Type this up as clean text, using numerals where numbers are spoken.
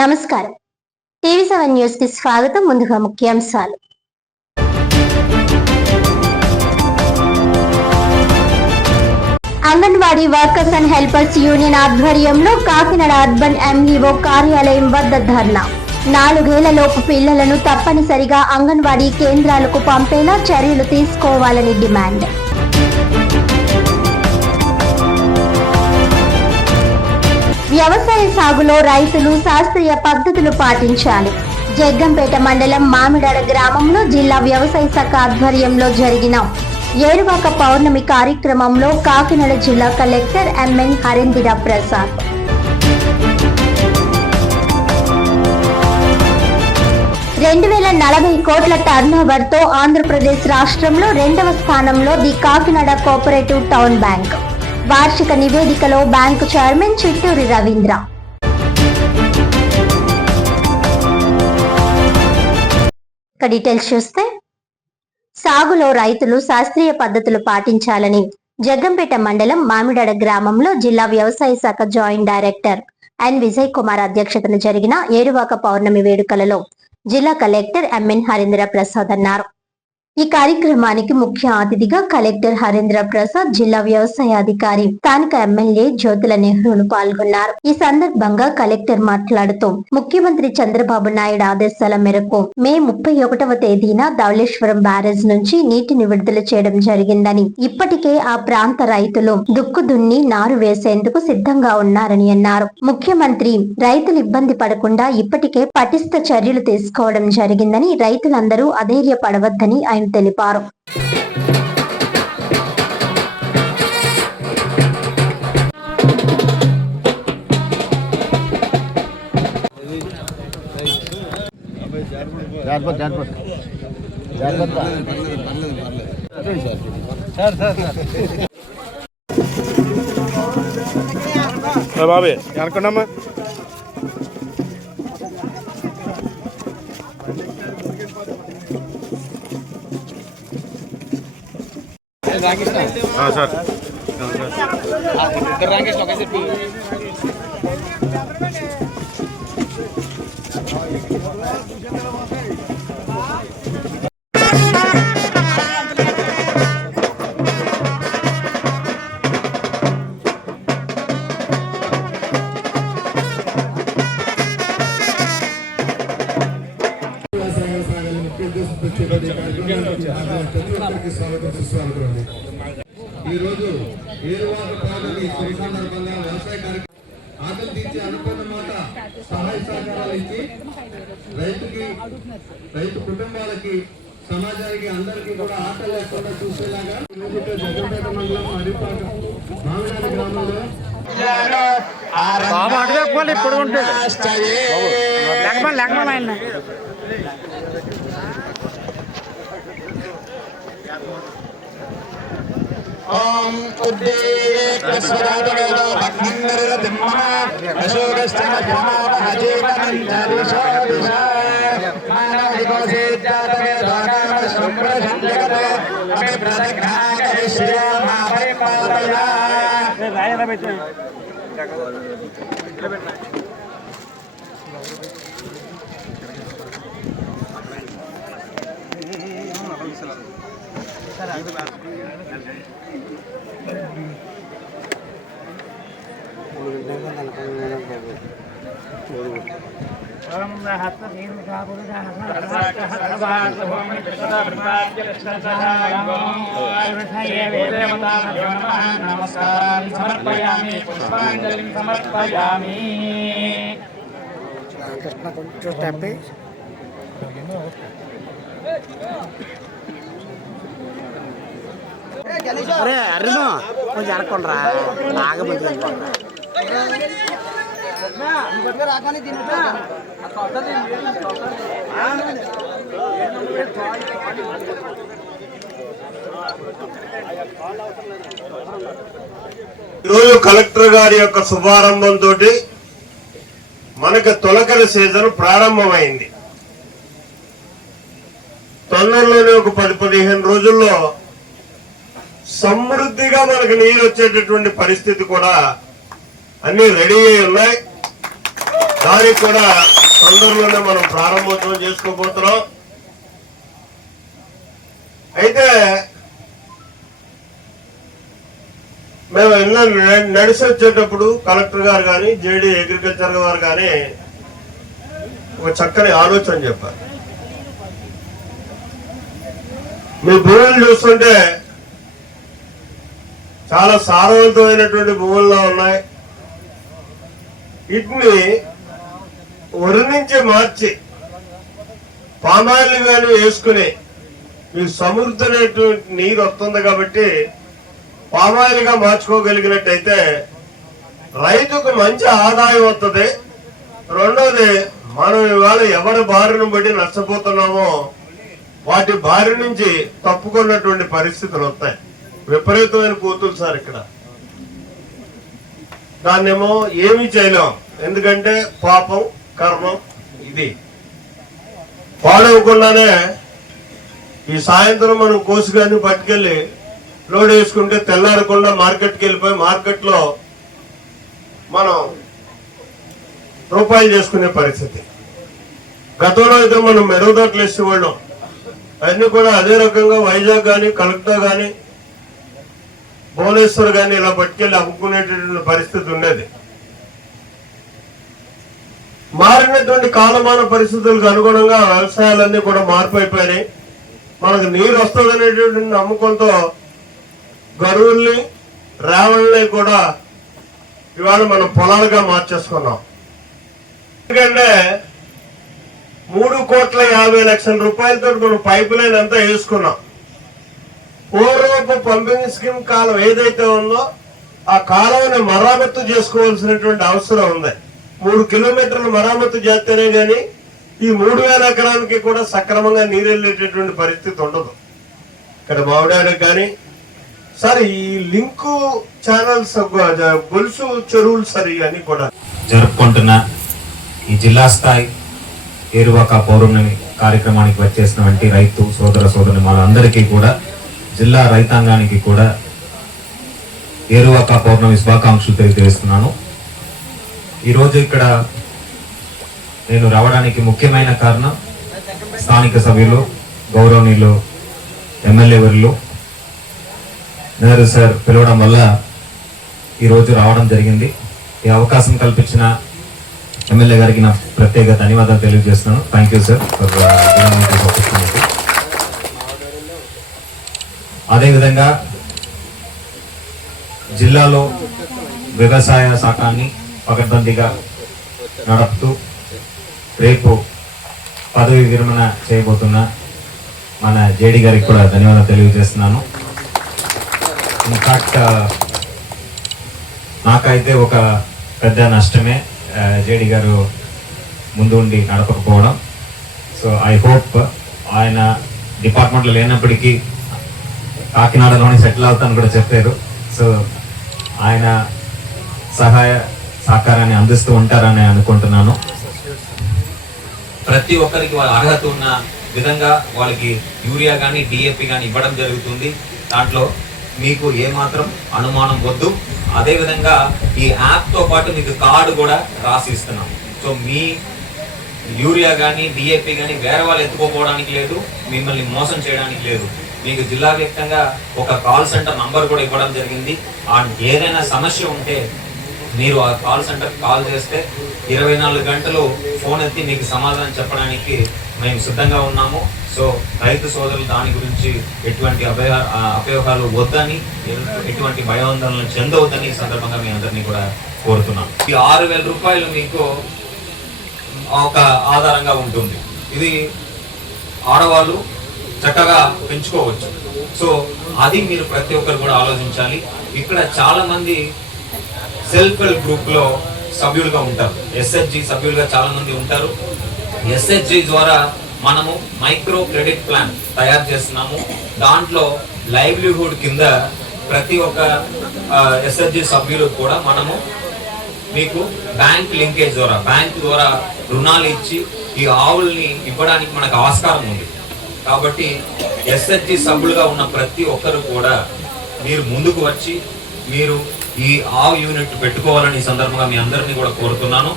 నమస్కారం. టీవీ7 న్యూస్ కి స్వాగతం. ముందుగా ముఖ్యాంశాలు. Anganwadi workers and helpers union ఆధ్వర్యంలో కాకినాడ అర్బన్ ఎంఈఓ కార్యాలయం వద్ద ధర్నా. 4 ఏళ్లలోపు పిల్లలను తప్పనిసరిగా అంగన్వాడీ కేంద్రాలకు పంపేలా చర్యలు తీసుకోవాలని డిమాండ్. వ్యవసాయ సాగులో రైతులు శాస్త్రీయ పద్ధతులు పాటించాలి. జగ్గంపేట మండలం మామిడాడ గ్రామంలో జిల్లా వ్యవసాయ శాఖ ఆధ్వర్యంలో జరిగిన ఏరువాక పౌర్ణమి కార్యక్రమంలో కాకినాడ జిల్లా కలెక్టర్ ఎంఎన్ హరేంద్ర ప్రసాద్, ₹2040 కోట్ల టర్నోవర్ తో ఆంధ్రప్రదేశ్ రాష్ట్రంలో 2వ స్థానంలో the Kakinada cooperative town bank. వార్షిక నివేదికలో bank chairman Chitturi Ravindra. Details చూస్తే, సాగులో రైతులు శాస్త్రీయ పద్ధతులు పాటించాలని జగ్గంపేట మండలం మామిడాడ గ్రామంలో జిల్లా వ్యవసాయ శాఖ joint director N Vijay Kumar అధ్యక్షతన జరిగిన ఏరువాక పౌర్ణమి వేడుకలలో జిల్లా కలెక్టర్ ఎంఎన్ హరేంద్ర ప్రసాద్ అన్నారు. ఈ కార్యక్రమానికి ముఖ్య అతిథిగా కలెక్టర్ హరేంద్ర ప్రసాద్, జిల్లా వ్యవసాయ అధికారి, స్థానిక ఎమ్మెల్యే జ్యోతుల నెహ్రూను పాల్గొన్నారు. ఈ సందర్భంగా కలెక్టర్ మాట్లాడుతూ, ముఖ్యమంత్రి చంద్రబాబు నాయుడు ఆదేశాల మేరకు మే 31వ తేదీన ధవళేశ్వరం బ్యారేజ్ నుంచి నీటిని విడుదల చేయడం జరిగిందని, ఇప్పటికే ఆ ప్రాంత రైతులు దుక్కు దున్ని నారు వేసేందుకు సిద్ధంగా ఉన్నారని అన్నారు. ముఖ్యమంత్రి రైతులు ఇబ్బంది పడకుండా ఇప్పటికే పటిష్ట చర్యలు తీసుకోవడం జరిగిందని, రైతులందరూ అధైర్యపడవద్దని ఆయన తెలిపారు. బాబే అనుకున్నామా సార్ రాకేష్ ఈ రోజు ఏరువాక పౌర్ణమి సందర్భంగా వ్యవసాయ కార్యక్రమం ఆకలి తీర్చి అనుకున్న మాట సహాయ సహకారాలు ఇచ్చి రైతు కుటుంబాలకి, సమాజానికి అందరికీ కూడా ఆకలి లేకుండా చూసేలాగా జగ్గంపేట మండలం అరిపాక మామిడాడ గ్రామంలో ఓం ఉద్దేశస్వరాటవేదో భగ్నందరిరతిమ్మః అశోకశ్చమధ్యమావహజీవనందరిశోదిశా మానవికోసేజ్జాతవేదోనామశుభ్రశంజగతే అభిప్రదఘ్నాకరిశ్రియామాపరిపాదయా నమస్కారం సమర్పయామి, పుష్పాంజలిం సమర్పయామి. అరే అర్రను కొంచెం అరకొండ్రా బాగా మంచిగా ఈరోజు కలెక్టర్ గారి యొక్క శుభారంభంతో మనకు తొలకరి సీజన్ ప్రారంభమైంది. తొందరలోనే ఒక 10-15 రోజుల్లో సమృద్ధిగా మనకు నీరు వచ్చేటటువంటి పరిస్థితి కూడా అన్ని రెడీ అయి ఉన్నాయి. దానికి కూడా తొందరలోనే మనం ప్రారంభోత్సవం చేసుకోబోతున్నాం. అయితే మేము ఇళ్ళ నడిచి వచ్చేటప్పుడు కలెక్టర్ గారు కానీ జేడీ అగ్రికల్చర్ గారు కానీ ఒక చక్కని ఆలోచన చెప్పారు. మీ భూములు చూస్తుంటే చాలా సారవంతమైనటువంటి భూముల్లో ఉన్నాయి. వీటిని వరి నుంచి మార్చి పామాయిల్ కానీ వేసుకుని మీకు సమృద్ధమైనటువంటి నీరు వస్తుంది కాబట్టి పామాయిల్ గా మార్చుకోగలిగినట్టయితే రైతుకు మంచి ఆదాయం వస్తుంది. రెండోది, మనం ఇవాళ ఎవరి బారిన బట్టి నష్టపోతున్నామో వాటి బారి నుంచి తప్పుకున్నటువంటి పరిస్థితులు వస్తాయి. విపరీతమైన కూతురు సార్ ఇక్కడ. దాన్నేమో ఏమీ చేయలేం, ఎందుకంటే పాపం కర్మం ఇది. పాడవకుండానే ఈ సాయంత్రం మనం కోసుగాని పట్టుకెళ్ళి లోడ్ వేసుకుంటే తెల్లారకుండా మార్కెట్కి వెళ్ళిపోయి మార్కెట్లో మనం రూపాయలు చేసుకునే పరిస్థితి. గతంలో అయితే మనం మెరుగుదొడ్లు వేసేవాళ్ళం. అన్ని కూడా అదే రకంగా వైజాగ్ కానీ కలెక్టర్ కానీ భువనేశ్వర్ కానీ ఇలా పట్టుకెళ్ళి అమ్ముకునేటటువంటి పరిస్థితి ఉండేది. మారినటువంటి కాలమాన పరిస్థితులకు అనుగుణంగా వ్యవసాయాలన్నీ కూడా మార్పు అయిపోయినాయి. మనకు నీరు వస్తుందనేటువంటి నమ్మకంతో గరువుల్ని రేవల్ని కూడా ఇవాళ మనం పొలాలుగా మార్చేసుకున్నాం. ఎందుకంటే 3,50,00,000 రూపాయలతో మనం పైప్ లైన్ అంతా వేసుకున్నాం. పూర్వపు పంపింగ్ స్కీమ్ కాలం ఏదైతే ఉందో ఆ కాలువని మరామత్తు చేసుకోవాల్సినటువంటి అవసరం ఉంది. 3 కిలోమీటర్లు మరామత్తు చేస్తేనే గాని ఈ 3,000 ఎకరానికి కూడా సక్రమంగా నీరు వెళ్ళేటటువంటి పరిస్థితి ఉండదు. ఇక్కడ మామిడాడికి కానీ సార్ ఈ లింకు ఛానల్స్ గొలుసు చెరువులు సార్ ఇవన్నీ కూడా జరుపుకుంటున్న ఈ జిల్లా స్థాయి ఏరువాక పౌర్ణమి కార్యక్రమానికి వచ్చేసినటువంటి రైతు సోదర సోదరులు వాళ్ళందరికీ కూడా, జిల్లా రైతాంగానికి కూడా ఏరువాక పౌర్ణమి శుభాకాంక్షలు తెలియజేస్తున్నాను. ఈరోజు ఇక్కడ నేను రావడానికి ముఖ్యమైన కారణం స్థానిక సభ్యులు, గౌరవనీయులు ఎమ్మెల్యే వర్యులు నెహ్రూ సార్ పిలవడం వల్ల ఈరోజు రావడం జరిగింది. ఈ అవకాశం కల్పించిన ఎమ్మెల్యే గారికి నా ప్రత్యేక ధన్యవాదాలు తెలియజేస్తున్నాను. Thank you sir for opportunity. అదేవిధంగా జిల్లాలో వ్యవసాయ శాఖని పకడ్బందీగా నడుపుతూ రేపు పదవి విరమణ చేయబోతున్న మన జేడీ గారికి కూడా ధన్యవాదాలు తెలియజేస్తున్నాను. ఇన్ఫాక్ట్ నాకైతే ఒక పెద్ద నష్టమే జేడీ గారు ముందు ఉండి నడపకపోవడం. సో ఐ హోప్ ఆయన డిపార్ట్మెంట్లో లేనప్పటికీ కాకినాడలోనే సెటిల్ అవుతాను కూడా చెప్పారు. సో ఆయన సహాయ సహకారాన్ని అందిస్తూ ఉంటారని అనుకుంటున్నాను. ప్రతి ఒక్కరికి వాళ్ళ అర్హత ఉన్న విధంగా వాళ్ళకి యూరియా కానీ డిఏపి కానీ ఇవ్వడం జరుగుతుంది. దాంట్లో మీకు ఏమాత్రం అనుమానం వద్దు. అదేవిధంగా ఈ యాప్తో పాటు మీకు కార్డు కూడా రాసి ఇస్తున్నాం. సో మీ యూరియా కానీ డిఏపి కానీ వేరే వాళ్ళు ఎత్తుకోపోవడానికి లేదు, మిమ్మల్ని మోసం చేయడానికి లేదు. మీకు జిల్లా వ్యాప్తంగా ఒక కాల్ సెంటర్ నంబర్ కూడా ఇవ్వడం జరిగింది. ఏదైనా సమస్య ఉంటే మీరు ఆ కాల్ సెంటర్కి కాల్ చేస్తే 24 గంటలు ఫోన్ ఎత్తి మీకు సమాధానం చెప్పడానికి మేము సిద్ధంగా ఉన్నాము. సో రైతు సోదరులు దాని గురించి ఎటువంటి అపయోగాలు వద్దని, ఎటువంటి భయాందోళనలు చెందవద్దని ఈ సందర్భంగా మీ అందరినీ కూడా కోరుతున్నాం. ఈ 6,000 రూపాయలు మీకు ఒక ఆధారంగా ఉంటుంది. ఇది ఆడవాళ్ళు చక్కగా పెంచుకోవచ్చు. సో అది మీరు ప్రతి ఒక్కరు కూడా ఆలోచించాలి. ఇక్కడ చాలా మంది సెల్ఫ్ హెల్ప్ గ్రూప్ లో సభ్యులుగా ఉంటారు, ఎస్హెచ్జి సభ్యులుగా చాలా మంది ఉంటారు. ఎస్హెచ్జి ద్వారా మనము మైక్రో క్రెడిట్ ప్లాన్ తయారు చేస్తున్నాము. దాంట్లో లైవ్లీహుడ్ కింద ప్రతి ఒక్క ఎస్హెచ్జి సభ్యులు కూడా మనము మీకు బ్యాంక్ లింకేజ్ ద్వారా, బ్యాంక్ ద్వారా రుణాలు ఇచ్చి ఈ ఆవుల్ని ఇవ్వడానికి మనకు ఆస్కారం ఉంది. కాబట్టి ఎస్హెచ్జి సభ్యులుగా ఉన్న ప్రతి ఒక్కరు కూడా మీరు ముందుకు వచ్చి మీరు ఈ ఆవు యూనిట్ పెట్టుకోవాలని ఈ సందర్భంగా మీ అందరినీ కూడా కోరుతున్నాను.